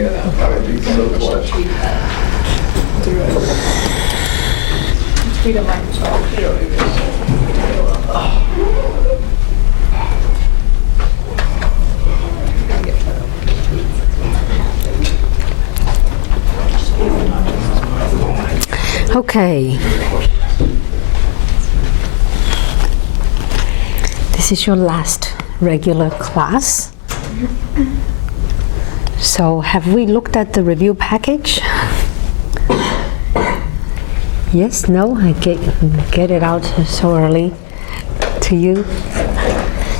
good. I'd be so clutch. Tweet at Microsoft. Okay. This is your last regular class. So have we looked at the review package? Yes, no, I get it out so early to you.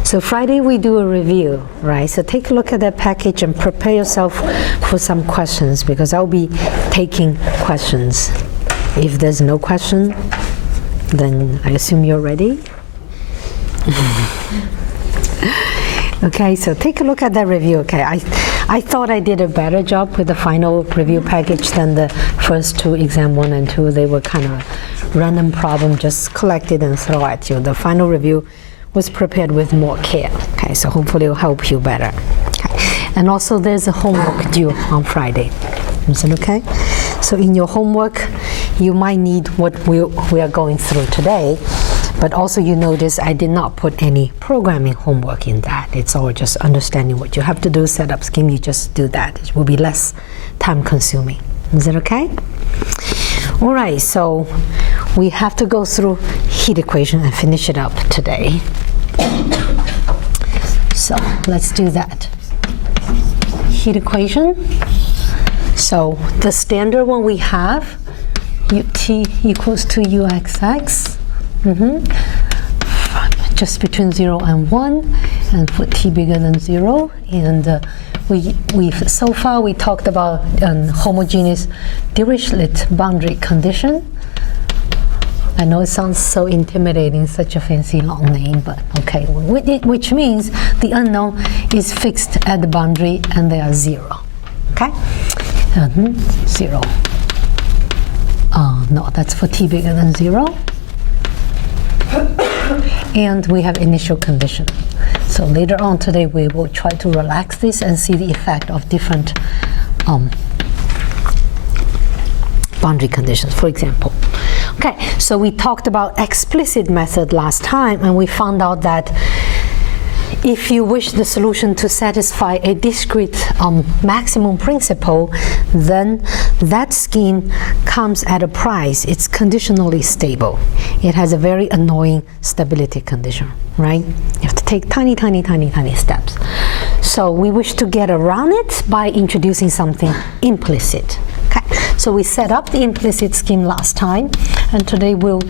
So Friday we do a review, right? So take a look at that package and prepare yourself for some questions, because I'll be taking questions. If there's no question, then I assume you're ready. Okay, so take a look at that review. Okay, I thought I did a better job with the final review package than the first two, exam 1 and 2. They were kind of random problem, just collected and throw at you. The final review was prepared with more care. Okay, so hopefully it'll help you better. Okay. And also there's a homework due on Friday. Is it okay? So in your homework, you might need what we are going through today. But also you notice I did not put any programming homework in that. It's all just understanding what you have to do, set up scheme, you just do that. It will be less time consuming. Is that okay? All right, so we have to go through heat equation and finish it up today. So let's do that. Heat equation. So the standard one we have, ut equals to uxx. Just between 0 and 1, and for t bigger than 0. And we've so far we talked about homogeneous Dirichlet boundary condition. I know it sounds so intimidating, such a fancy long name, but okay. Which means the unknown is fixed at the boundary and they are 0. Okay? 0. No, that's for t bigger than 0. And we have initial condition. So later on today we will try to relax this and see the effect of different boundary conditions, for example. Okay, so we talked about explicit method last time, and we found out that if you wish the solution to satisfy a discrete maximum principle, then that scheme comes at a price. It's conditionally stable. It has a very annoying stability condition, right? You have to take tiny, tiny, tiny, tiny steps. So we wish to get around it by introducing something implicit. Okay, so we set up the implicit scheme last time, and today we'll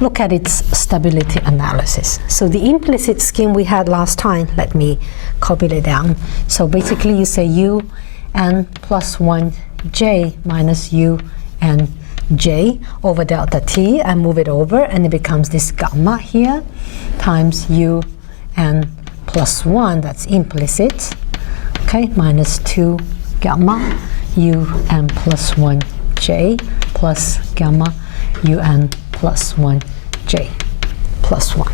look at its stability analysis. So the implicit scheme we had last time, let me copy it down. So basically you say u n plus 1 j minus u n j over delta t, and move it over, and it becomes this gamma here times u n plus 1, that's implicit, okay, minus 2 gamma u n plus 1 j plus gamma u n plus 1 j plus 1.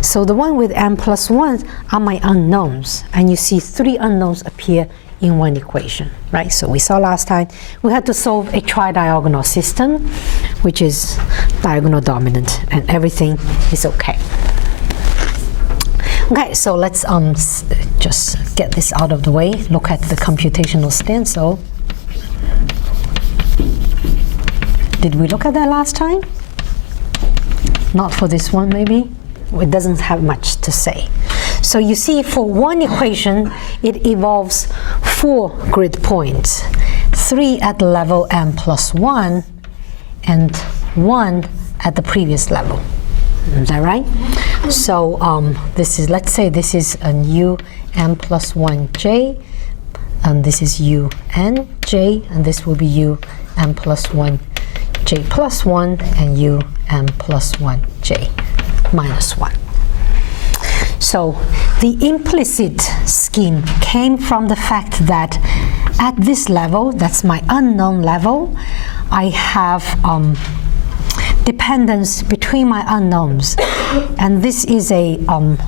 So the one with n plus 1 are my unknowns, and you see 3 unknowns appear in one equation, right? So we saw last time we had to solve a tridiagonal system, which is diagonal dominant, and everything is okay. Okay, so let's just get this out of the way. Look at the computational stencil. Did we look at that last time? Not for this one, maybe? It doesn't have much to say. So you see, for one equation, it involves 4 grid points, 3 at the level n plus 1, and 1 at the previous level. Is that right? So this is, let's say this is an u n plus 1 j, and this is u n j, and this will be u n plus 1 j plus 1, and u n plus 1 j minus 1. So the implicit scheme came from the fact that at this level, that's my unknown level, I have dependence between my unknowns, and this is a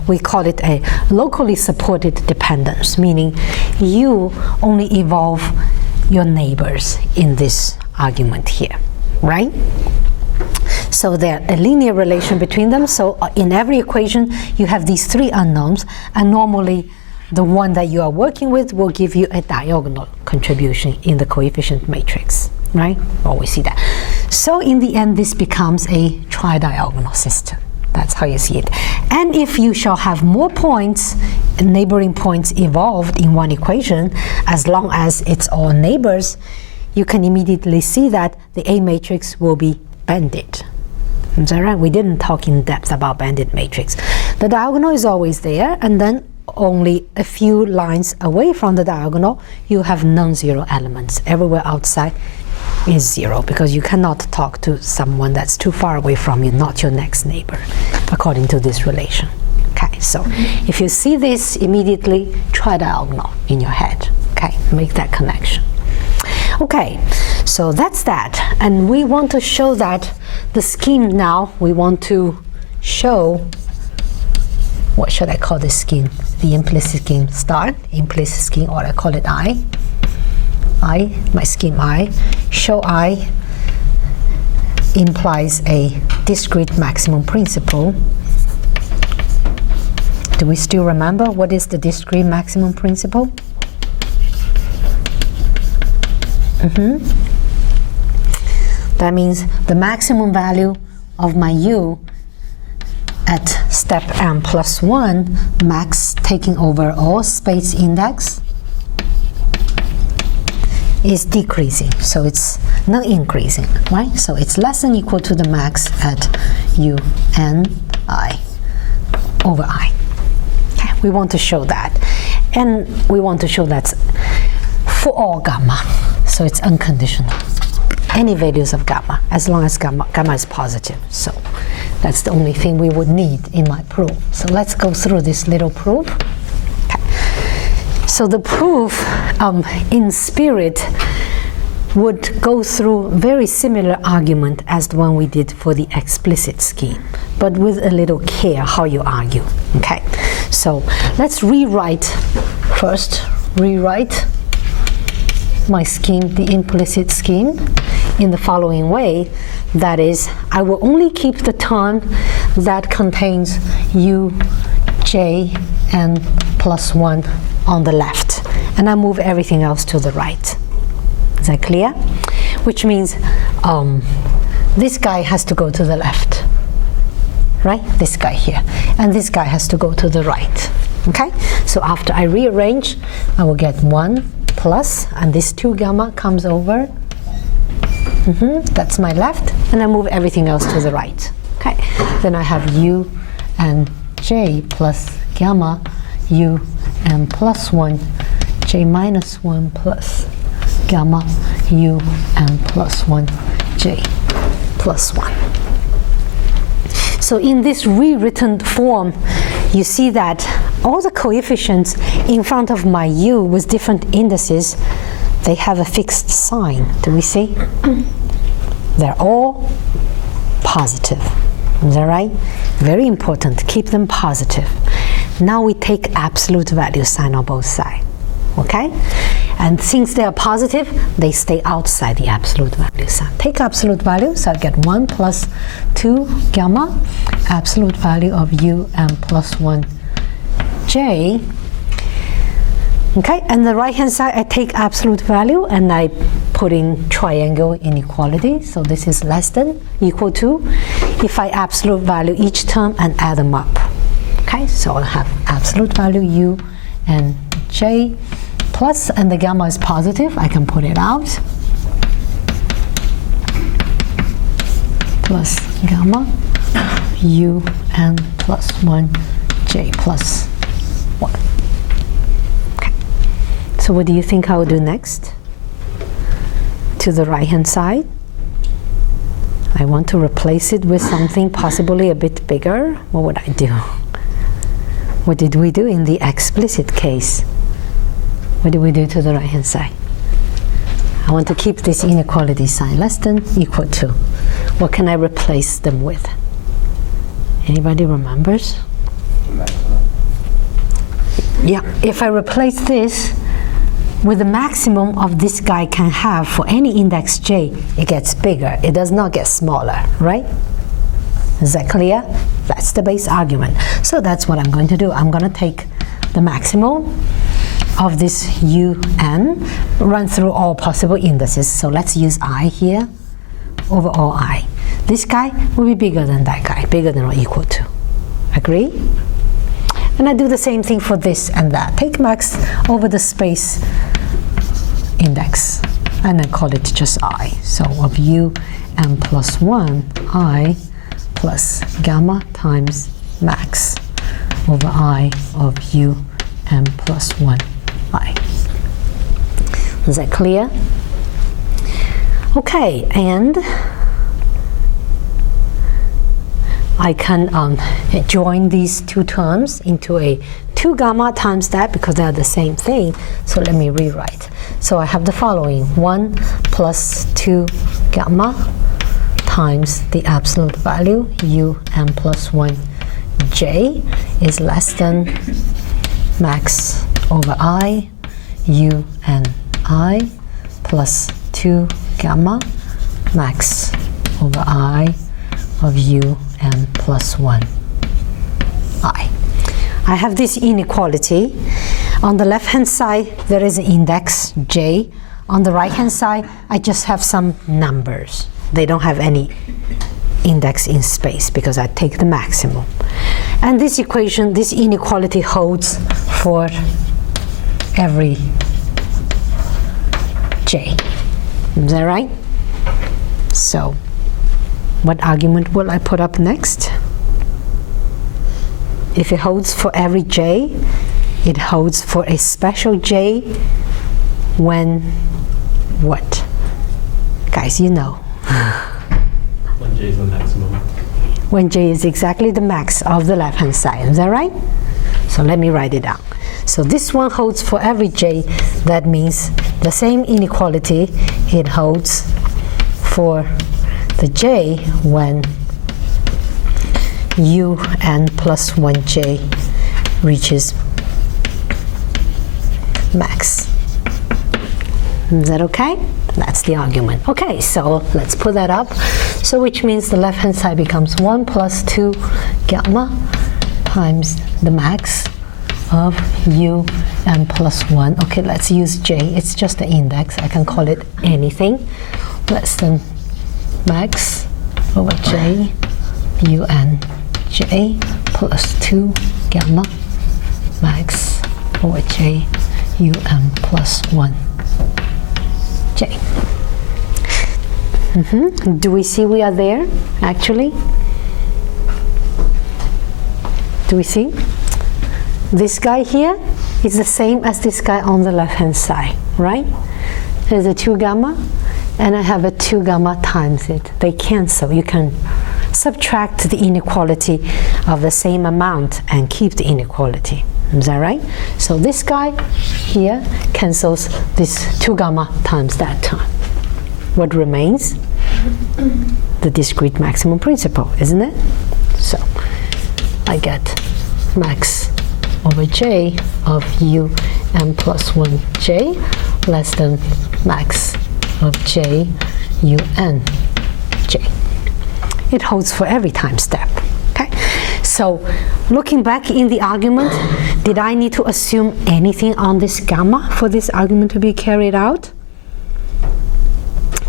we call it a locally supported dependence, meaning u only evolve your neighbors in this argument here, right? So there's a linear relation between them. So in every equation, you have these three unknowns, and normally the one that you are working with will give you a diagonal contribution in the coefficient matrix, right? Always see that. So in the end, this becomes a tridiagonal system. That's how you see it. And if you shall have more points, neighboring points involved in one equation, as long as it's all neighbors, you can immediately see that the A matrix will be banded. Is that right? We didn't talk in depth about banded matrix. The diagonal is always there, and then only a few lines away from the diagonal, you have non-zero elements. Everywhere outside is zero, because you cannot talk to someone that's too far away from you, not your next neighbor, according to this relation. Okay, so if you see this immediately, try diagonal in your head. Okay, make that connection. Okay, so that's that. And we want to show that the scheme now, we want to show, what should I call this scheme? The implicit scheme start, implicit scheme, or I call it I, my scheme I. Show I implies a discrete maximum principle. Do we still remember what is the discrete maximum principle? That means the maximum value of my u at step m plus 1, max taking over all space index, is decreasing. So it's not increasing, right? So it's less than or equal to the max at u n I over I. Okay, we want to show that. And we want to show that for all gamma. So it's unconditional. Any values of gamma, as long as gamma is positive. So that's the only thing we would need in my proof. So let's go through this little proof. Okay. So the proof in spirit would go through very similar argument as the one we did for the explicit scheme, but with a little care how you argue. Okay, so let's rewrite my scheme, the implicit scheme, in the following way. That is, I will only keep the term that contains u, j, and plus 1 on the left, and I move everything else to the right. Is that clear? Which means this guy has to go to the left, right? This guy here. And this guy has to go to the right. Okay? So after I rearrange, I will get 1 plus, and this 2 gamma comes over. That's my left, and I move everything else to the right. Okay? Then I have u and j plus gamma, u and plus 1, j minus 1 plus gamma, u and plus 1, j plus 1. So in this rewritten form, you see that all the coefficients in front of my u with different indices, they have a fixed sign. Do we see? They're all positive. Is that right? Very important. Keep them positive. Now we take absolute value sign on both sides. Okay? And since they are positive, they stay outside the absolute value sign. Take absolute value, so I get 1 plus 2 gamma, absolute value of u and plus 1 j. Okay, and the right hand side, I take absolute value and I put in triangle inequality. So this is less than, equal to, if I absolute value each term and add them up. Okay, so I'll have absolute value u and j plus, and the gamma is positive, I can put it out, plus gamma u and plus 1 j plus 1. Okay. So what do you think I will do next? To the right hand side, I want to replace it with something possibly a bit bigger. What would I do? What did we do in the explicit case? What do we do to the right hand side? I want to keep this inequality sign less than, equal to. What can I replace them with? Anybody remembers? Yeah, if I replace this with the maximum of this guy can have for any index j, it gets bigger. It does not get smaller, right? Is that clear? That's the base argument. So that's what I'm going to do. I'm going to take the maximum of this un, run through all possible indices. So let's use I here over all I. This guy will be bigger than that guy, bigger than or equal to. Agree? And I do the same thing for this and that. Take max over the space index, and I call it just I. So of un plus 1, I plus gamma times max over I of un plus 1, I. Is that clear? Okay, and I can join these two terms into a 2 gamma times that because they are the same thing. So let me rewrite. So I have the following: 1 plus 2 gamma times the absolute value un plus 1 j is less than max over I un I plus 2 gamma max over I of un plus 1 I. I have this inequality. On the left hand side there is an index j. On the right hand side I just have some numbers. They don't have any index in space because I take the maximum. And this equation, this inequality holds for every j. Is that right? So what argument will I put up next? If it holds for every j, it holds for a special j when what? Guys, you know. When j is the maximum. When j is exactly the max of the left-hand side. Is that right? So let me write it down. So this one holds for every j. That means the same inequality, it holds for the j when un plus 1j reaches max. Is that okay? That's the argument. Okay, so let's put that up. So which means the left hand side becomes 1 plus 2 gamma times the max of un plus 1. Okay, let's use j. It's just the index. I can call it anything. Less than max over j un j plus 2 gamma max over j un plus 1 j. Do we see we are there actually? Do we see? This guy here is the same as this guy on the left hand side, right? There's a 2 gamma and I have a 2 gamma times it. They cancel. You can subtract the inequality of the same amount and keep the inequality. Is that right? So this guy here cancels this 2 gamma times that time. What remains? The discrete maximum principle, isn't it? So I get max over j of un plus 1j less than max of j un j. It holds for every time step. Okay, so looking back in the argument, did I need to assume anything on this gamma for this argument to be carried out?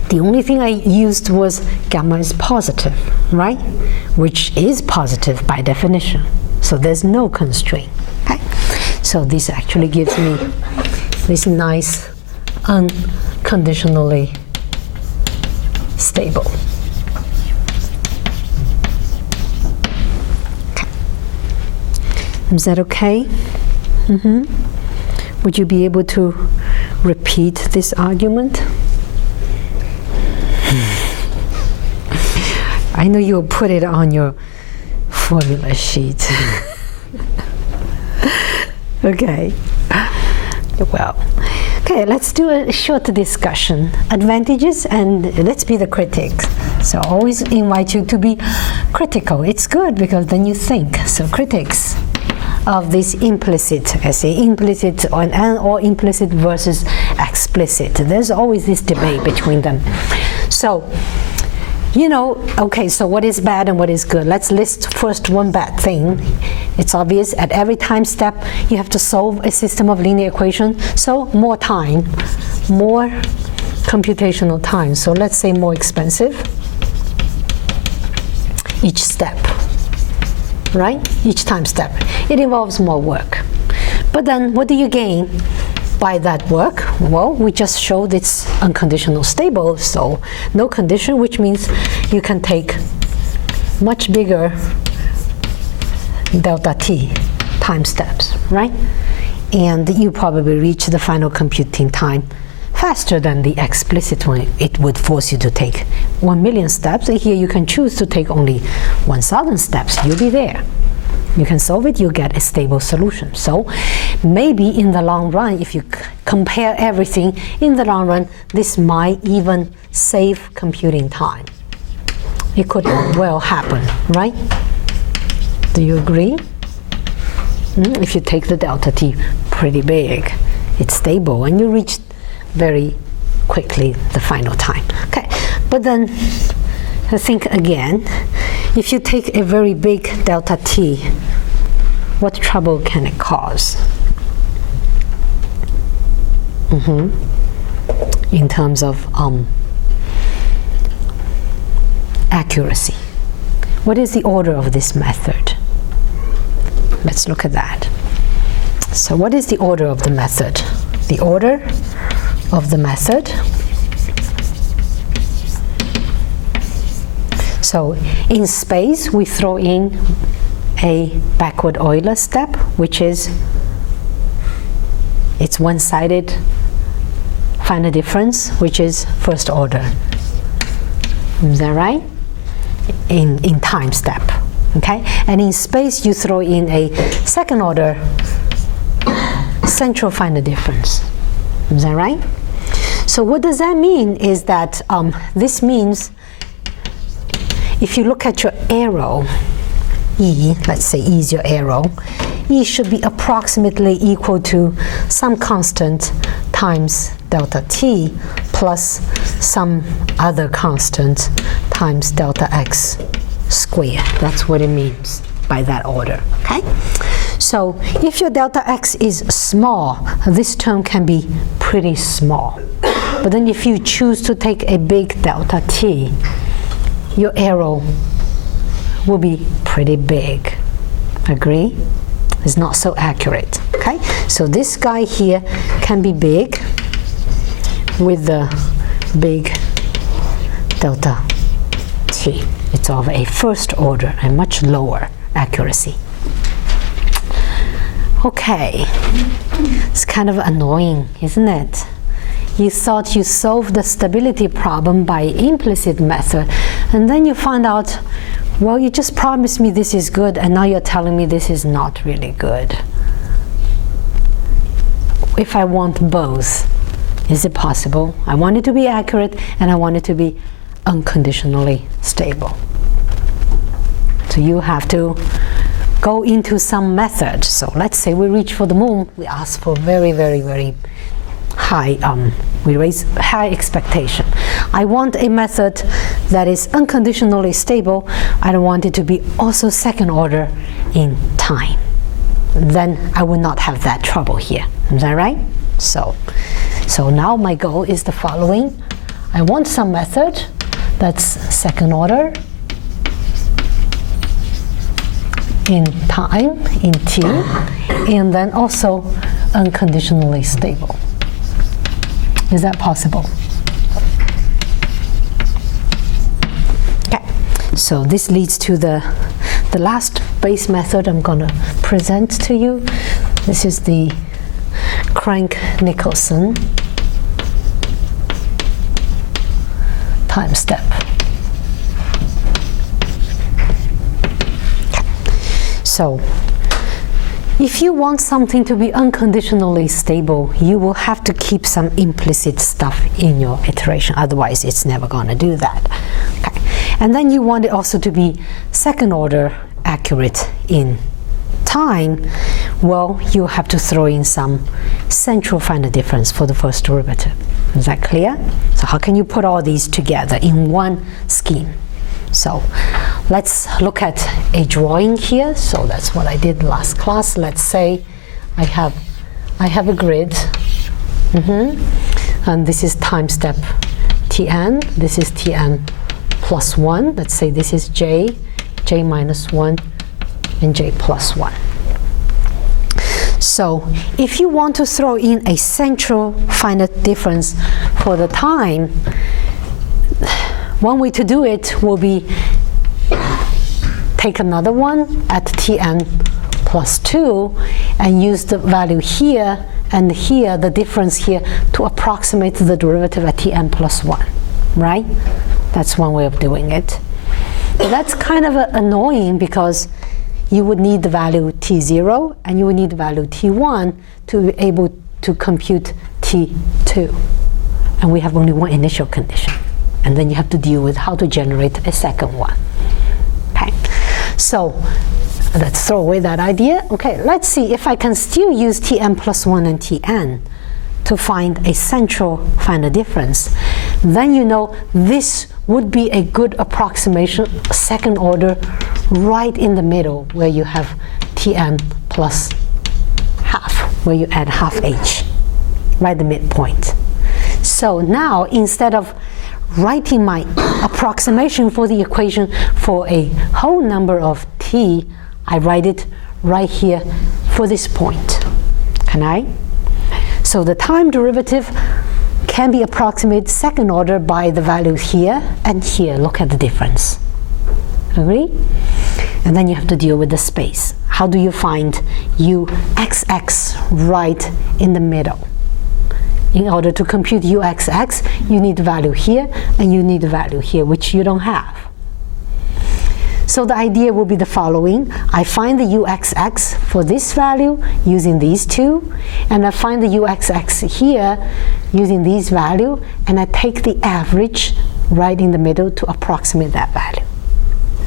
The only thing I used was gamma is positive, right? Which is positive by definition. So there's no constraint. Okay, so this actually gives me this nice unconditionally stable. Okay. Is that okay? Would you be able to repeat this argument? I know you'll put it on your formula sheet. Okay. Well, okay, let's do a short discussion. Advantages, and let's be the critics. So I always invite you to be critical. It's good because then you think. So critics, of this implicit, I say implicit or implicit versus explicit. There's always this debate between them. So, you know, okay, so what is bad and what is good? Let's list first one bad thing. It's obvious at every time step you have to solve a system of linear equation, so more time, more computational time. So let's say more expensive each step, right? Each time step. It involves more work. But then what do you gain by that work? Well, we just showed it's unconditional stable, so no condition, which means you can take much bigger delta t time steps, right? And you probably reach the final computing time faster than the explicit one. It would force you to take 1,000,000 steps. Here you can choose to take only 1,000 steps. You'll be there. You can solve it, you get a stable solution. So maybe in the long run, if you compare everything, in the long run, this might even save computing time. It could well happen, right? Do you agree? If you take the delta t pretty big, it's stable, and you reach very quickly the final time. Okay, but then think again. If you take a very big delta t, what trouble can it cause? In terms of accuracy. What is the order of this method? Let's look at that. So what is the order of the method? The order of the method. So in space, we throw in a backward Euler step, which is, it's one-sided final difference, which is first order. Is that right? In time step, okay? And in space, you throw in a second order central final difference. Is that right? So what does that mean is that this means if you look at your arrow, E, let's say E is your arrow, E should be approximately equal to some constant times delta t plus some other constant times delta x squared. That's what it means by that order, okay? So if your delta x is small, this term can be pretty small. But then if you choose to take a big delta t, your arrow will be pretty big. Agree? It's not so accurate, okay? So this guy here can be big with the big delta t. It's of a first order and much lower accuracy. Okay, it's kind of annoying, isn't it? You thought you solved the stability problem by implicit method, and then you find out, well, you just promised me this is good, and now you're telling me this is not really good. If I want both, is it possible? I want it to be accurate, and I want it to be unconditionally stable. So you have to go into some method. So let's say we reach for the moon, we ask for very, very, very high, we raise high expectation. I want a method that is unconditionally stable. I don't want it to be also second order in time. Then I will not have that trouble here. Is that right? So now my goal is the following. I want some method that's second order in time, in t, and then also unconditionally stable. Is that possible? Okay, so this leads to the last base method I'm going to present to you. This is the Crank-Nicolson time step. So if you want something to be unconditionally stable, you will have to keep some implicit stuff in your iteration. Otherwise, it's never going to do that. Okay. And then you want it also to be second order accurate in time. well, you have to throw in some central final difference for the first derivative. Is that clear? So how can you put all these together in one scheme? So let's look at a drawing here. So that's what I did last class. Let's say I have a grid, and this is time step Tn, this is Tn plus 1. Let's say this is j minus 1, and j plus 1. So if you want to throw in a central finite difference for the time, one way to do it will be take another one at Tn plus 2 and use the value here and here, the difference here, to approximate the derivative at Tn plus 1, right? That's one way of doing it. But that's kind of annoying because you would need the value T0 and you would need the value T1 to be able to compute T2. And we have only one initial condition. And then you have to deal with how to generate a second one. Okay, so let's throw away that idea. Okay, let's see if I can still use Tn plus 1 and Tn to find a central final difference. Then you know this would be a good approximation, second order, right in the middle where you have Tn plus half, where you add half h, right the midpoint. So now instead of writing my approximation for the equation for a whole number of t, I write it right here for this point. Can I? So the time derivative can be approximated second order by the values here and here. Look at the difference. Agree? And then you have to deal with the space. How do you find uxx right in the middle? In order to compute uxx, you need the value here and you need the value here, which you don't have. So the idea will be the following. I find the uxx for this value using these two, and I find the uxx here using these value, and I take the average right in the middle to approximate that value.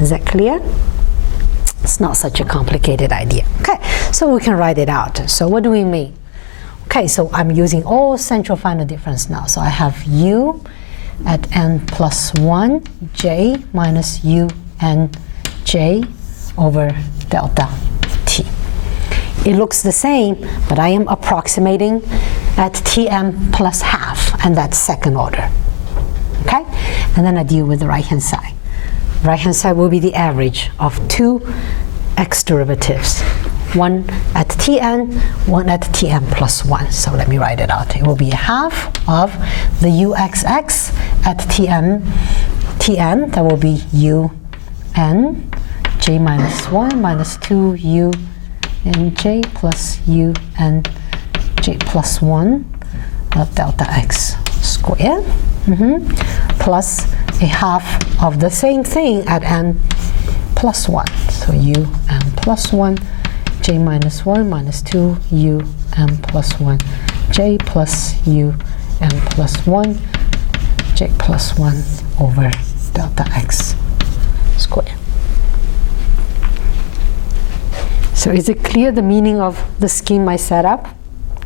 Is that clear? It's not such a complicated idea. Okay, so we can write it out. So what do we mean? Okay, so I'm using all central final difference now. So I have u at n plus 1, j minus u n j over delta t. It looks the same, but I am approximating at Tm plus half, and that's second order. Okay? And then I deal with the right-hand side. Right-hand side will be the average of two x derivatives. One at Tn, one at Tn plus 1. So let me write it out. It will be half of the uxx at Tn, that will be un, j minus 1 minus 2 u n j plus u n j plus 1 of delta x squared, plus a half of the same thing at n plus 1. So u n plus 1, j minus 1 minus 2 u n plus 1, j plus u n plus 1, j plus 1 over delta x squared. So is it clear the meaning of the scheme I set up?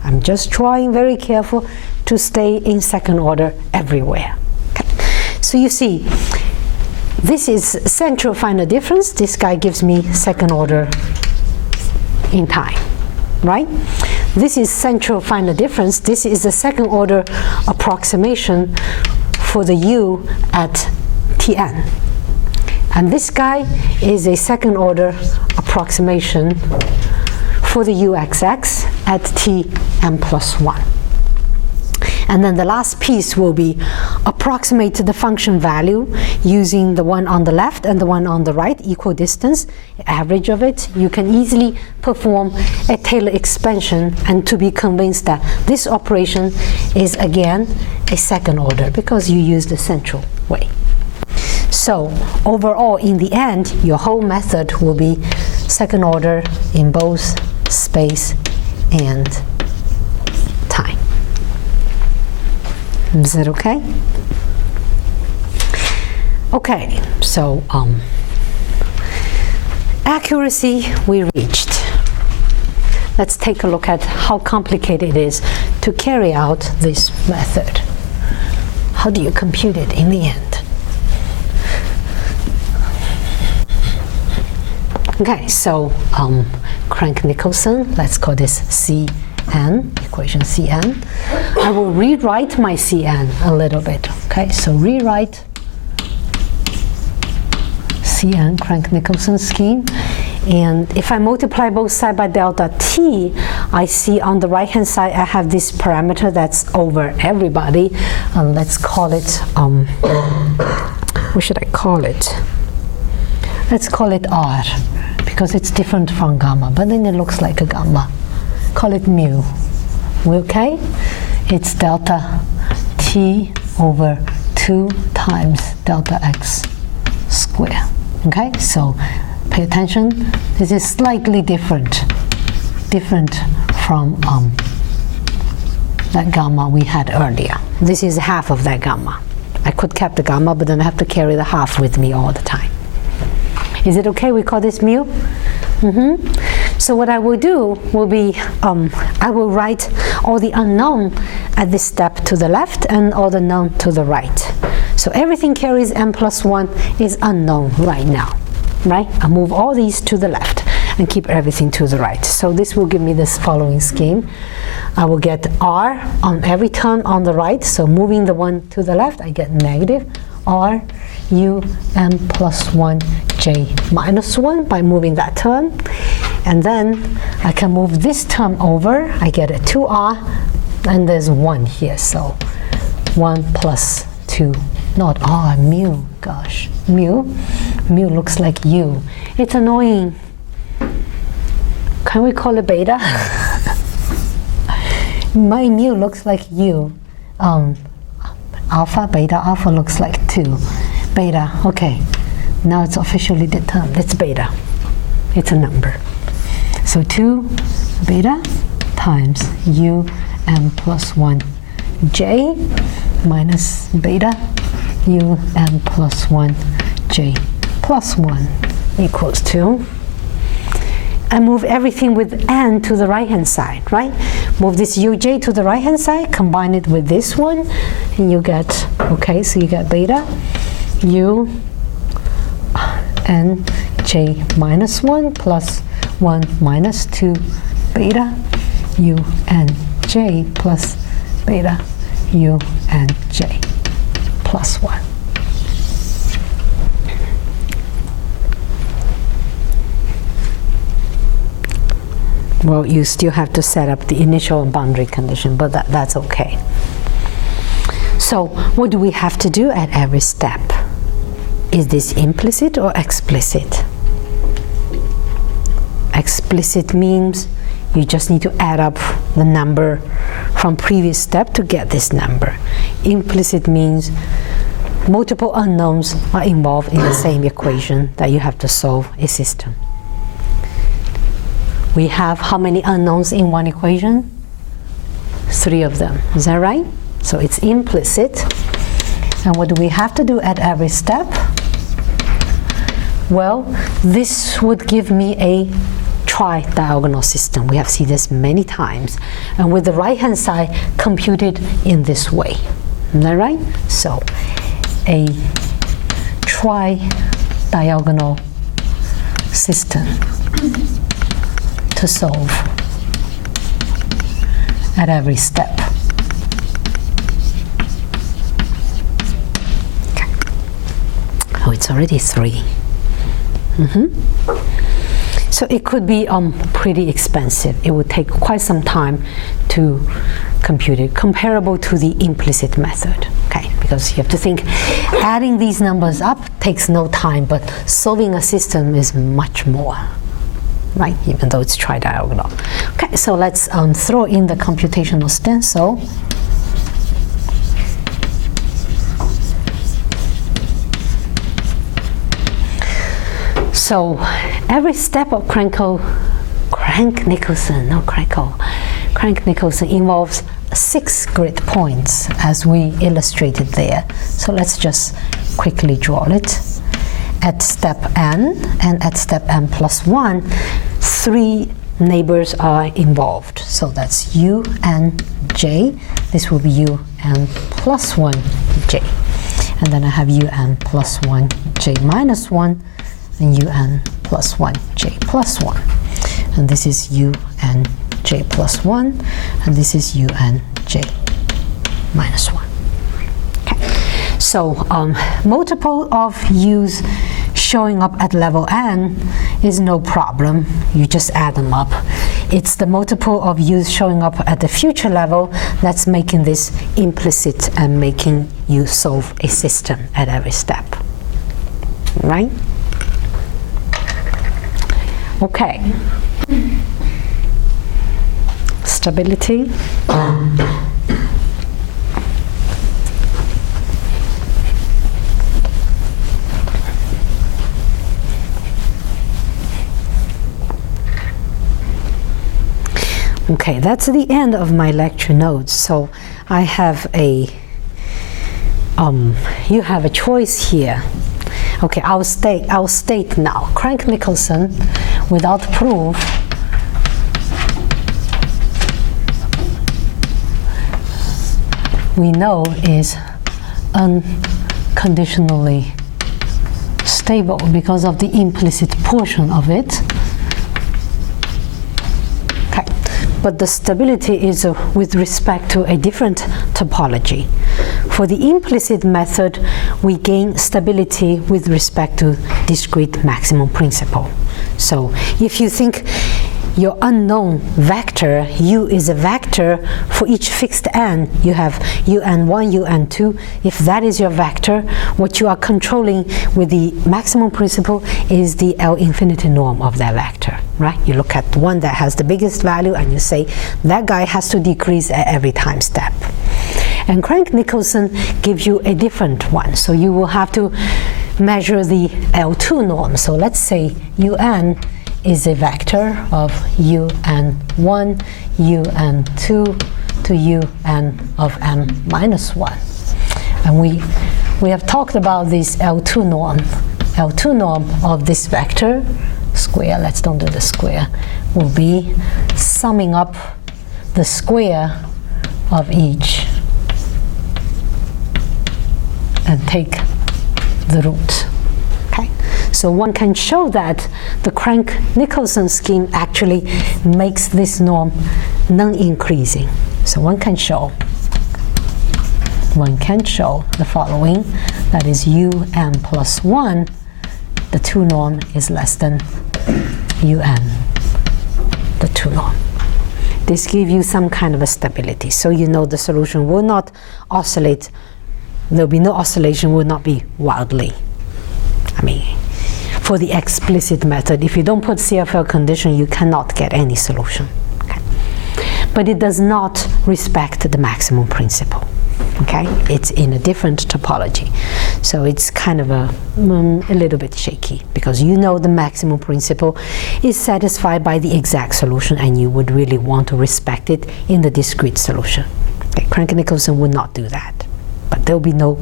I'm just trying very careful to stay in second order everywhere. Okay. So you see, this is central final difference. This guy gives me second order in time, right? This is central final difference. This is the second order approximation for the u at Tn. And this guy is a second order approximation for the uxx at Tn plus 1. And then the last piece will be approximate the function value using the one on the left and the one on the right, equal distance, average of it. You can easily perform a Taylor expansion and to be convinced that this operation is again a second order because you use the central way. So overall, in the end, your whole method will be second order in both space and time. Is that okay? Okay, so accuracy we reached. let's take a look at how complicated it is to carry out this method. How do you compute it in the end? Okay, so Crank-Nicolson, let's call this Cn, equation Cn. I will rewrite my Cn a little bit. Okay, so rewrite Cn, Crank-Nicolson scheme. And if I multiply both sides by delta t, I see on the right-hand side I have this parameter that's over everybody. Let's call it, what should I call it? Let's call it R, because it's different from gamma, but then it looks like a gamma. Call it mu, okay? It's delta t over 2 times delta x squared, okay? So pay attention, this is slightly different from that gamma we had earlier. This is half of that gamma. I could keep the gamma, but then I have to carry the half with me all the time. Is it okay we call this mu? So what I will do will be, I will write all the unknown at this step to the left and all the known to the right. So everything carries n plus 1 is unknown right now, right? I move all these to the left and keep everything to the right. So this will give me this following scheme. I will get r on every term on the right, so moving the one to the left, I get negative r u n plus 1 j minus 1 by moving that term. And then I can move this term over, I get a 2r, and there's 1 here, so 1 plus 2, not r, mu, gosh, mu looks like u. It's annoying. Can we call it beta? My mu looks like u. Alpha, beta, alpha looks like 2. Beta, okay. Now it's officially determined. It's beta. It's a number. So 2 beta times u n plus 1 j minus beta u n plus 1 j plus 1 equals 2. I move everything with n to the right-hand side, right? Move this uj to the right-hand side, combine it with this one, and you get, okay, so you get beta u n j minus 1 plus 1 minus 2 beta u n j plus beta u n j plus 1. Well, you still have to set up the initial boundary condition, but that's okay. So what do we have to do at every step? Is this implicit or explicit? Explicit means you just need to add up the number from previous step to get this number. Implicit means multiple unknowns are involved in the same equation that you have to solve a system. We have how many unknowns in one equation? 3 of them. Is that right? So it's implicit. And what do we have to do at every step? Well, this would give me a tri-diagonal system. We have seen this many times. And with the right-hand side computed in this way. Is that right? So a tri-diagonal system to solve at every step. Okay. Oh, it's already 3. So it could be pretty expensive. It would take quite some time to compute it, comparable to the implicit method. Okay, because you have to think, adding these numbers up takes no time, but solving a system is much more. Right, even though it's tri-diagonal. Okay, so let's throw in the computational stencil. So every step of Crank-Nicolson involves 6 grid points, as we illustrated there. So let's just quickly draw it. At step n and at step n plus 1, 3 neighbors are involved. So that's u and j. This will be u n plus 1 j. And then I have un plus 1 j minus 1 and un plus 1 j plus 1. And this is un j plus 1 and this is un j minus 1. Okay. So multiple of u's showing up at level n is no problem. You just add them up. It's the multiple of u's showing up at the future level that's making this implicit and making you solve a system at every step. Right? Okay. Stability. Okay, that's the end of my lecture notes. So I have a, you have a choice here. Okay, I'll state now. Crank-Nicolson, without proof, we know is unconditionally stable because of the implicit portion of it. But the stability is with respect to a different topology. For the implicit method, we gain stability with respect to discrete maximum principle. So if you think your unknown vector, u is a vector for each fixed n, you have un1, un2. If that is your vector, what you are controlling with the maximum principle is the L infinity norm of that vector, right? You look at the one that has the biggest value and you say that guy has to decrease at every time step. And Crank-Nicolson gives you a different one. So you will have to measure the L2 norm. So let's say un is a vector of un1, un2 to un of n minus 1. And we have talked about this L2 norm. L2 norm of this vector square, let's don't do the square, will be summing up the square of each and take the root. Okay? So one can show that the Crank-Nicolson scheme actually makes this norm non-increasing. So one can show the following, that is un plus 1, the 2 norm is less than un, the 2 norm. This gives you some kind of a stability, so you know the solution will not oscillate, there will be no oscillation, will not be wildly. I mean, for the explicit method, if you don't put CFL condition, you cannot get any solution. Okay? But it does not respect the maximum principle. Okay, it's in a different topology, so it's kind of a little bit shaky because you know the maximum principle is satisfied by the exact solution, and you would really want to respect it in the discrete solution. Okay, Crank-Nicolson would not do that, but there will be no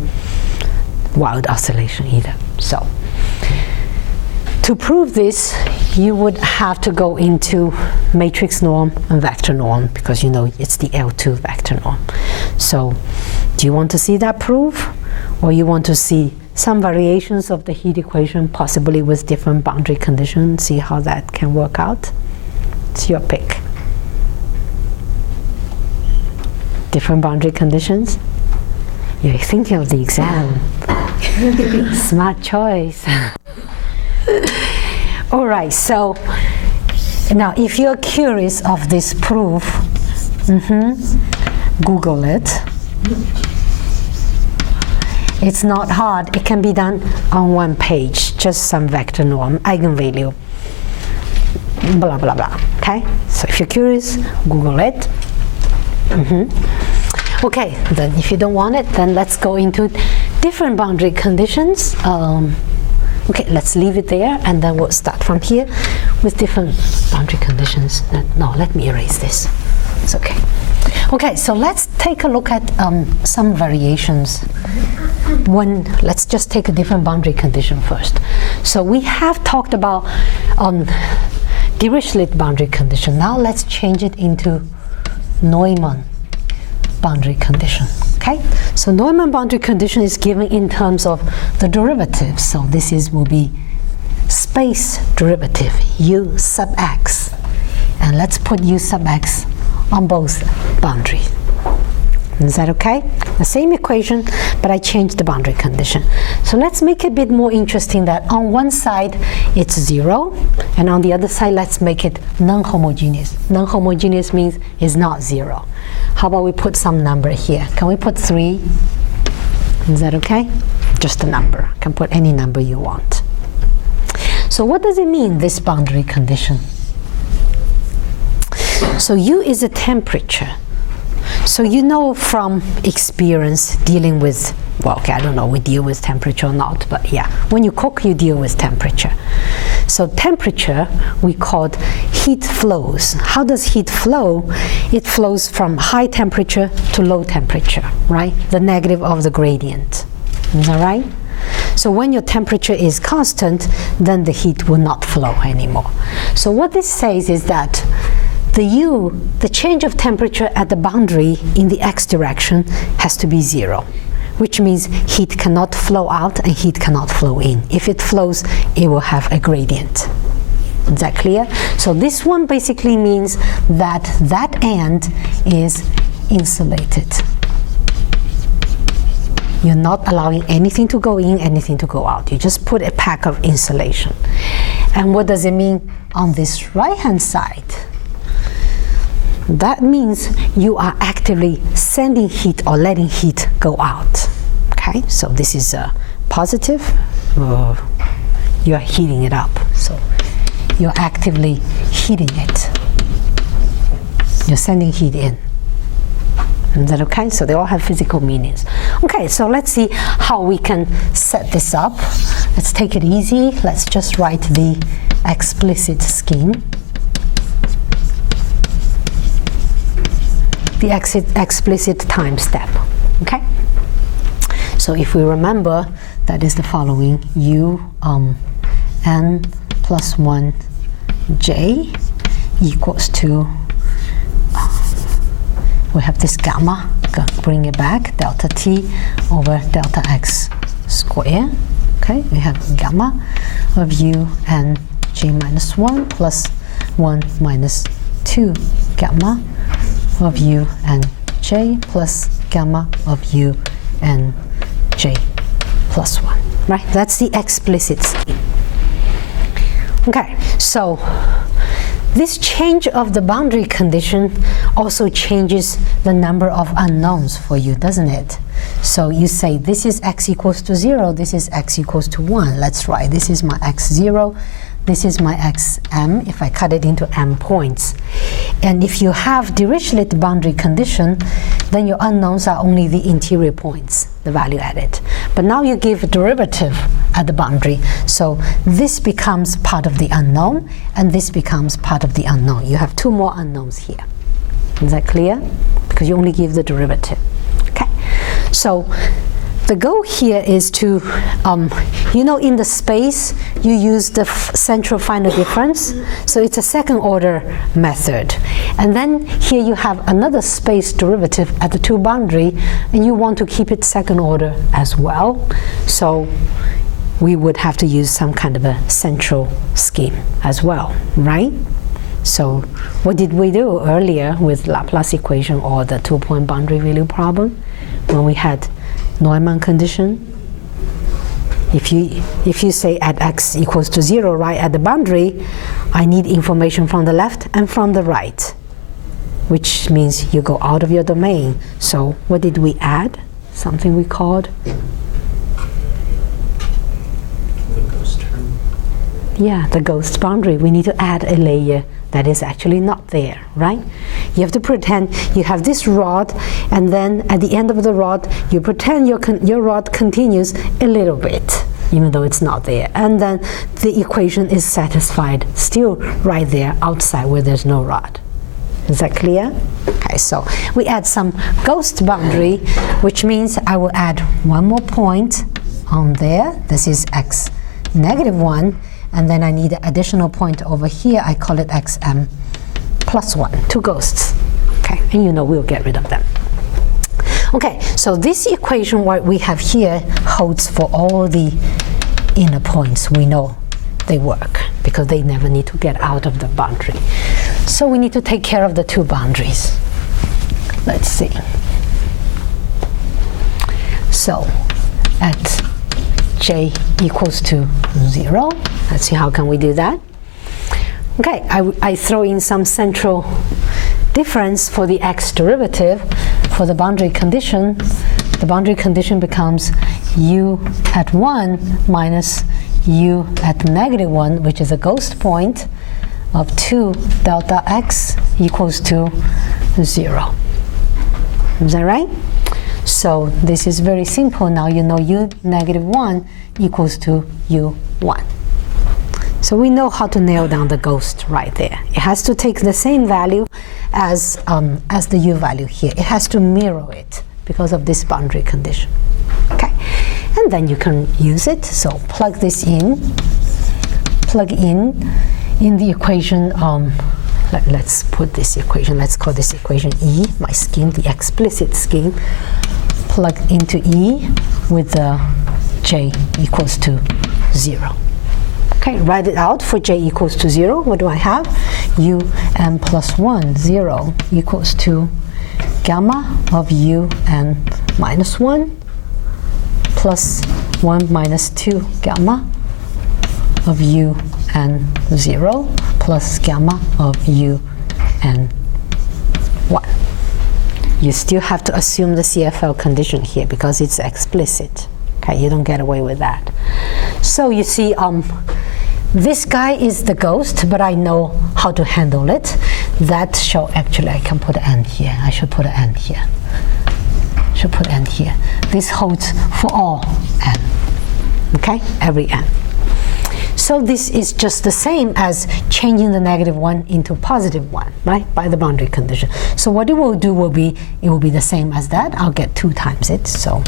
wild oscillation either. So to prove this, you would have to go into matrix norm and vector norm because you know it's the L2 vector norm. So do you want to see that proof, or you want to see some variations of the heat equation, possibly with different boundary conditions, see how that can work out? It's your pick. Different boundary conditions? You're thinking of the exam. Smart choice. All right, so now if you're curious of this proof, Google it. It's not hard. It can be done on one page, just some vector norm, eigenvalue, blah, blah, blah. Okay? So if you're curious, Google it. Okay, then if you don't want it, then let's go into different boundary conditions. Okay, let's leave it there, and then we'll start from here with different boundary conditions. No, let me erase this. It's okay. Okay, so let's take a look at some variations. Let's just take a different boundary condition first. So we have talked about Dirichlet boundary condition. Now let's change it into Neumann boundary condition. Okay, so Neumann boundary condition is given in terms of the derivative. So this will be space derivative u sub x, and let's put u sub x on both boundaries. Is that okay? The same equation, but I changed the boundary condition. So let's make it a bit more interesting that on one side it's 0, and on the other side let's make it non-homogeneous. Non-homogeneous means it's not 0. How about we put some number here? Can we put 3? Is that okay? Just a number. You can put any number you want. So what does it mean, this boundary condition? So U is a temperature. So you know from experience dealing with, well, okay, I don't know we deal with temperature or not, but yeah, when you cook, you deal with temperature. So temperature, we called heat flows. How does heat flow? It flows from high temperature to low temperature, right? The negative of the gradient, is that right? So when your temperature is constant, then the heat will not flow anymore. So what this says is that the change of temperature at the boundary in the x direction has to be 0, which means heat cannot flow out and heat cannot flow in. If it flows, it will have a gradient. Is that clear? So this one basically means that that end is insulated. You're not allowing anything to go in, anything to go out. You just put a pack of insulation. And what does it mean on this right-hand side? That means you are actively sending heat or letting heat go out. Okay, so this is a positive. You are heating it up. So you're actively heating it. You're sending heat in. Is that okay? So they all have physical meanings. Okay, so let's see how we can set this up. Let's take it easy. Let's just write the explicit scheme. The explicit time step, okay? So if we remember, that is the following: u n plus 1 j equals to, we have this gamma, bring it back, delta t over delta x square, okay? We have gamma of u n j minus 1 plus 1 minus 2 gamma of u and j plus gamma of u and j plus 1, right? That's the explicit scheme. Okay, so this change of the boundary condition also changes the number of unknowns for you, doesn't it? So you say this is x equals to 0, this is x equals to 1. Let's write this is my x0, this is my xm, if I cut it into m points. And if you have Dirichlet boundary condition, then your unknowns are only the interior points, the value added. But now you give a derivative at the boundary, so this becomes part of the unknown, and this becomes part of the unknown. You have 2 more unknowns here. Is that clear? Because you only give the derivative. Okay. So the goal here is to, you know, in the space, you use the central final difference. So it's a second order method. And then here you have another space derivative at the 2 boundary, and you want to keep it second order as well. So we would have to use some kind of a central scheme as well, right? So what did we do earlier with Laplace equation or the 2-point boundary value problem when we had Neumann condition? If you say at x equals to 0, right at the boundary, I need information from the left and from the right, which means you go out of your domain. So what did we add? Something we called? The ghost term. Yeah, the ghost boundary. We need to add a layer that is actually not there, right? You have to pretend you have this rod, and then at the end of the rod, you pretend your rod continues a little bit, even though it's not there. And then the equation is satisfied, still right there outside where there's no rod. Is that clear? Okay, so we add some ghost boundary, which means I will add 1 more point on there. This is x -1, and then I need an additional point over here. I call it xm plus 1, 2 ghosts. Okay, and you know we'll get rid of them. Okay, so this equation what we have here holds for all the inner points. We know they work because they never need to get out of the boundary. So we need to take care of the 2 boundaries. Let's see. So at j equals to 0, let's see how can we do that. Okay, I throw in some central difference for the x derivative. For the boundary condition becomes u at 1 minus u at negative 1, which is a ghost point of 2 delta x equals to 0. Is that right? So this is very simple. Now you know u negative 1 equals to u1. So we know how to nail down the ghost right there. It has to take the same value as the u value here. It has to mirror it because of this boundary condition. Okay, and then you can use it. So plug this in. Plug in the equation. Let's put this equation. Let's call this equation E. My scheme, the explicit scheme. Plug into E with the j equals to 0. Okay, write it out for j equals to 0. What do I have? un plus 1, 0 equals to gamma of un minus 1 plus 1 minus 2 gamma of un 0 plus gamma of un 1. You still have to assume the CFL condition here because it's explicit. Okay, you don't get away with that. So you see, this guy is the ghost, but I know how to handle it. That shall actually, I can put an n here. I should put an n here. Should put n here. This holds for all n. Okay, every n. So this is just the same as changing the negative 1 into positive 1, right? By the boundary condition. So what it will do will be, it will be the same as that. I'll get 2 times it. So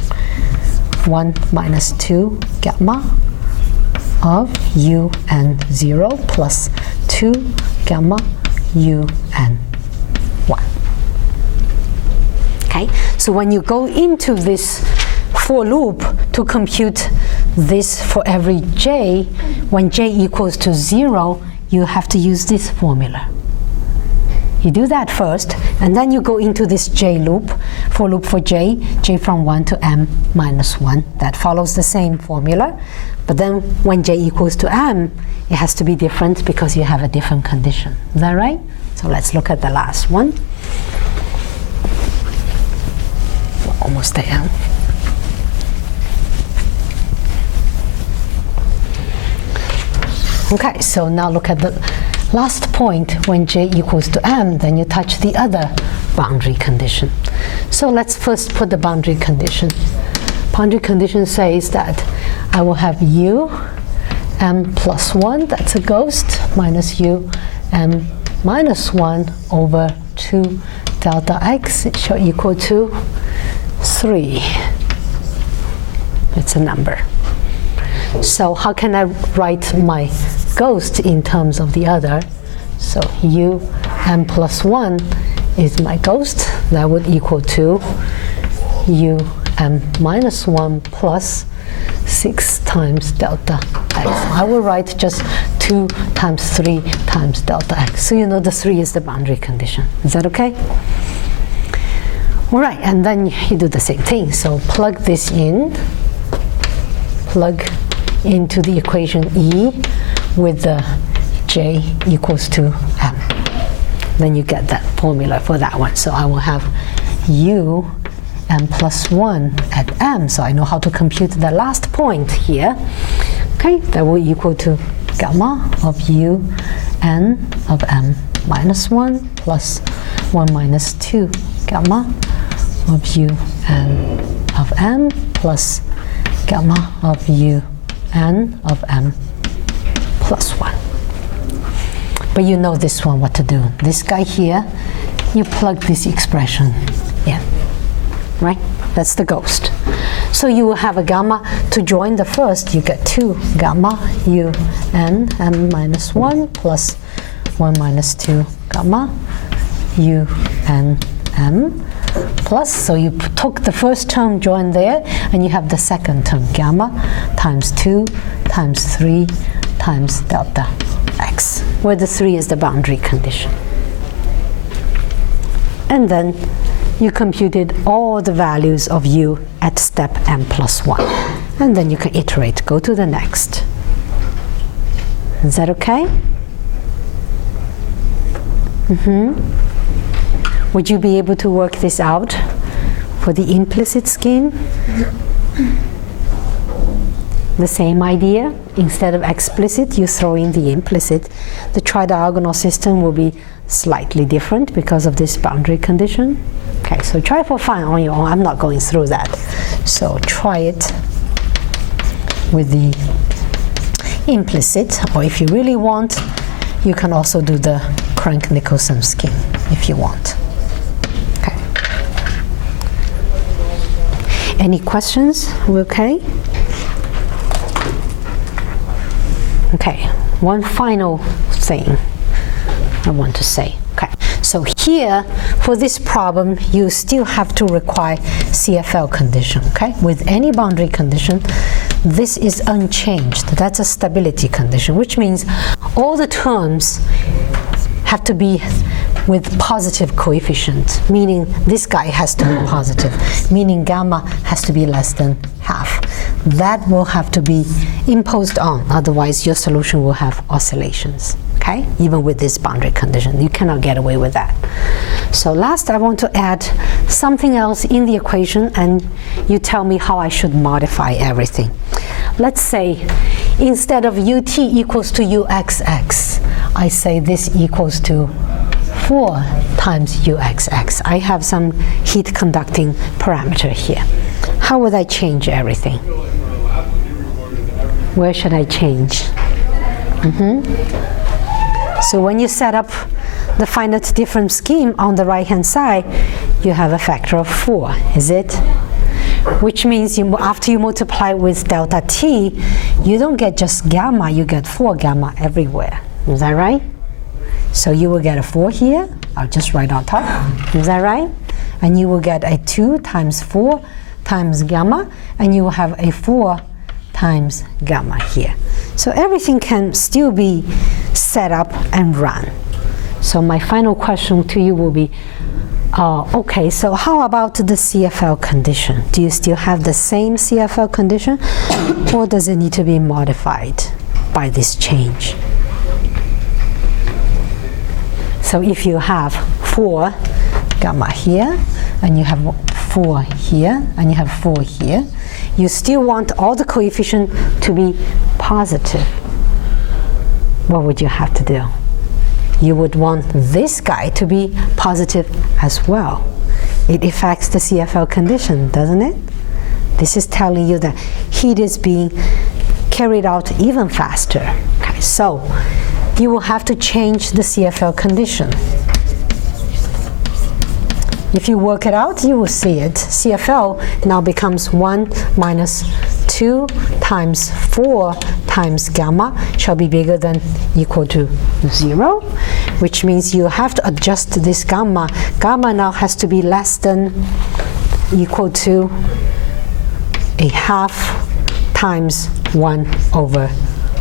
1 minus 2 gamma of un 0 plus 2 gamma un 1. Okay, so when you go into this for loop to compute this for every j, when j equals to 0, you have to use this formula. You do that first, and then you go into this j loop, for loop for j from 1 to m minus 1. That follows the same formula. But then when j equals to m, it has to be different because you have a different condition. Is that right? So let's look at the last one. We're almost there. Okay, so now look at the last point. When j equals to m, then you touch the other boundary condition. So let's first put the boundary condition. Boundary condition says that I will have u m plus 1, that's a ghost, minus u m minus 1 over 2 delta x. It shall equal to 3. It's a number. So how can I write my ghost in terms of the other? So u m plus 1 is my ghost. That would equal to u m minus 1 plus 6 times delta x. I will write just 2 times 3 times delta x. So you know the 3 is the boundary condition. Is that okay? All right, and then you do the same thing. So plug this in. Plug into the equation E with the j equals to m. Then you get that formula for that one. So I will have u m plus 1 at m. So I know how to compute the last point here. Okay, that will equal to gamma of u n of m minus 1 plus 1 minus 2 gamma of u n of m plus gamma of u n of m plus 1. But you know this one, what to do. This guy here, you plug this expression in, right? That's the ghost. So you will have a gamma to join the first. You get 2 gamma u n m minus 1 plus 1 minus 2 gamma u n m plus, so you took the first term, joined there, and you have the second term, gamma times 2 times 3 times delta x, where the 3 is the boundary condition. And then you computed all the values of u at step m plus 1. And then you can iterate, go to the next. Is that okay? Would you be able to work this out for the implicit scheme? The same idea. Instead of explicit, you throw in the implicit. The tridiagonal system will be slightly different because of this boundary condition. Okay, so try for fun on your own. I'm not going through that. So try it with the implicit, or if you really want, you can also do the Crank-Nicolson scheme if you want. Okay. Any questions? We okay? Okay, one final thing I want to say. Okay, so here for this problem you still have to require CFL condition. Okay, with any boundary condition, this is unchanged. That's a stability condition, which means all the terms have to be with positive coefficient, meaning this guy has to be positive, meaning gamma has to be less than half. That will have to be imposed on, otherwise your solution will have oscillations, okay? Even with this boundary condition, you cannot get away with that. So last, I want to add something else in the equation, and you tell me how I should modify everything. Let's say instead of ut equals to uxx, I say this equals to 4 times uxx. I have some heat conducting parameter here. How would I change everything? Where should I change? So when you set up the finite difference scheme on the right hand side, you have a factor of 4, is it? Which means after you multiply with delta t, you don't get just gamma, you get 4 gamma everywhere. Is that right? So you will get a 4 here, I'll just write on top. Is that right? And you will get a 2 times 4 times gamma, and you will have a 4 times gamma here. So everything can still be set up and run. So my final question to you will be, okay, so how about the CFL condition? Do you still have the same CFL condition, or does it need to be modified by this change? So if you have 4 gamma here, and you have 4 here, and you have 4 here, you still want all the coefficients to be positive. What would you have to do? You would want this guy to be positive as well. It affects the CFL condition, doesn't it? This is telling you that heat is being carried out even faster. Okay, so you will have to change the CFL condition. If you work it out, you will see it. CFL now becomes 1 minus 2 times 4 times gamma shall be bigger than equal to 0, which means you have to adjust this gamma. Gamma now has to be less than equal to a half times 1 over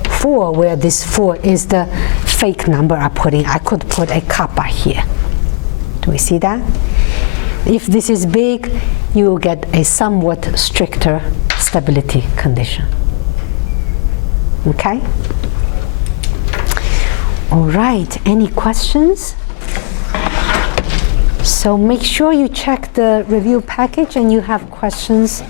4, where this 4 is the fake number I put in. I could put a kappa here. Do we see that? If this is big, you will get a somewhat stricter stability condition. Okay? All right, any questions? So make sure you check the review package and you have questions